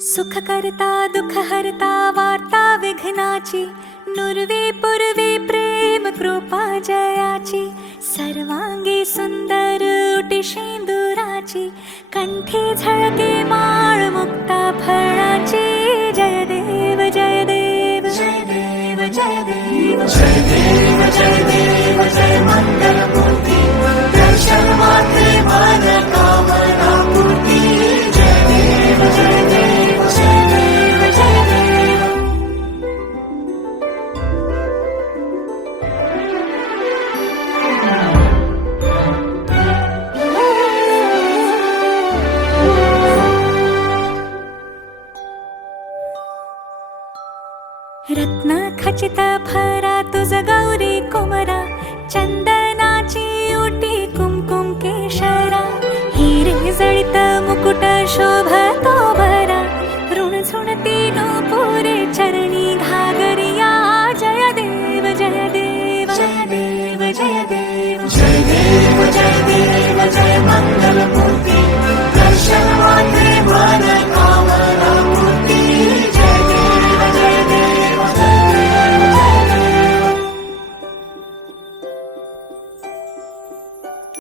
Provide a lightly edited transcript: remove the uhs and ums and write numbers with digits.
सुख करता दुःख हरता वार्ता विघ्नाची, नुरवे पुरवे प्रेम कृपा जयाची, सर्वांगी सुंदर उटी शेंदुराची, कंठी झळके माळ मुक्ता फळाची. जय देव जय देव जय देव जय देव जय देव जय देव जय मंगलमूर्ती, दर्शन मात्रे मन कामना पूर्ती. जय देव जय देव जय देव जय देव. रत्न खचित भरा तुझ गौरी कुमरा, चंदनाची ओटी कुमकुम केशरा, हिरे जळित मुकुट शोभतो